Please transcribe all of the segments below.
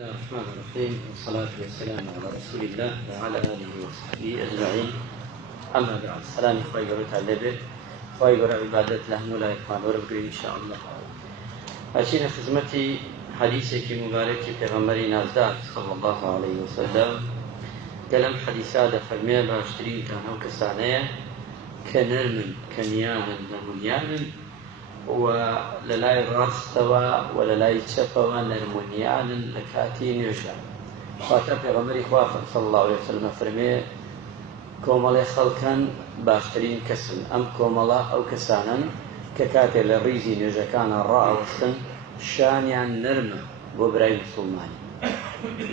بسم الله الرحمن الرحيم والصلاة والسلام على رسول الله وعلى آله وصحبه أجمعين. أما بعد، السلام خوي قرأت على النبي خوي قرأ عبادة له ولا يقال وربقري إن شاء الله. أشين خدمتي حديثك مبارك في غمري نازدار صلى الله عليه وسلم كلام حديثات فرمي باشترين كانوا كسانية كنرمن كنيانا نمنيانا وللاي راستوا وللاي تشفوا نرمونيانا لكاتي نيوشا خاطر پیغمبر خواه صلى الله عليه وسلم فرمي كومالي خلقا باشترين كسن ام كومالا او كسانا ككاتي للريزي نيوشا كان الراء وستن شانيان نرمى بوبراي مسلماني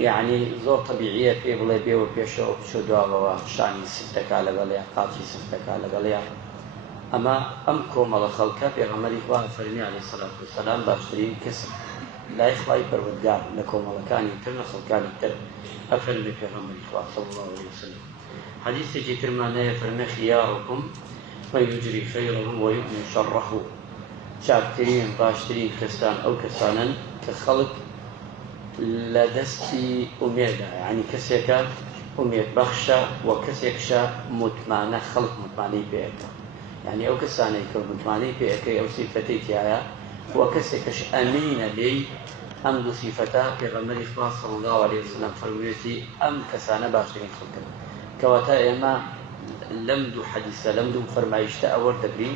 يعني زور طبيعية في بلي بيو بيشو بشو دواغوا شاني ستكا لغاليا قاتي ستكا لغاليا أما أمكم على خلقه بيغمر إخوة فرمي عليه الصلاة والسلام باشترين كسر لا إخوة يبرودقار لكم على كان يترنا خلقان يتر أفرمي بيغمر إخوة صلى الله عليه وسلم حديث جيتر معناه فرمي خياركم ويجري خيرهم ويؤمن شره شاكترين باشترين كستان أو كستانا كخلق لدستي أميدة يعني كسيكا أميد بخشة وكسيكشا متمانة خلق متماني بيكا يعني أو كساني كون متماني بيكا أو صفتي تيايا وكسيكش أمين لي أم صفتا في غمر إخوة صلى الله عليه وسلم فرميتي أم كسانة باشترين خلقا كواتا إما لمدو حديثة لمدو فرمايشتا أور دبري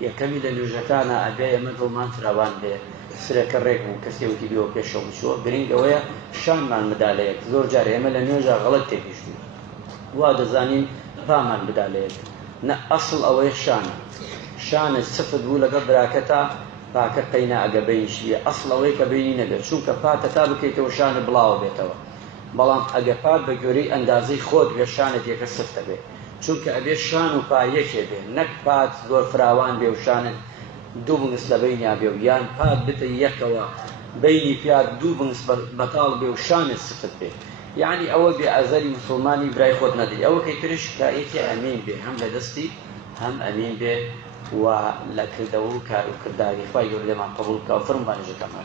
يكمل نوجكانا أبي أمدو مان فراوان بيه سرك الريك وكسي وتبيه بيشو بشو برينج ويا شان مان مداليك زور جاري أما لنيوجا غلط تبيشتو وهذا زانين بامان مداليك نا أصل أو شان السفد ولا قبراكتا باك قينا أجابينش أصل أو كبيني نبي شو كفات تابك توشان بلاو بيتوا بلام أجابات بجوري أندازي خود بيشان ديك السفد به شو كأبي شان وبايك به نك بات زور فراوان بيوشان دوبنس لبيني بيويان بات بتيكوا بيني فيها دوبنس بطال بيوشان السفد به يعني أول بأزاري مسلماني براي خود ندري أول كيترش كايتي أمين به هم لدستي هم أمين به ولكردو كارو كرداري خواهي يقول لما قبول كافرم بانجا كمان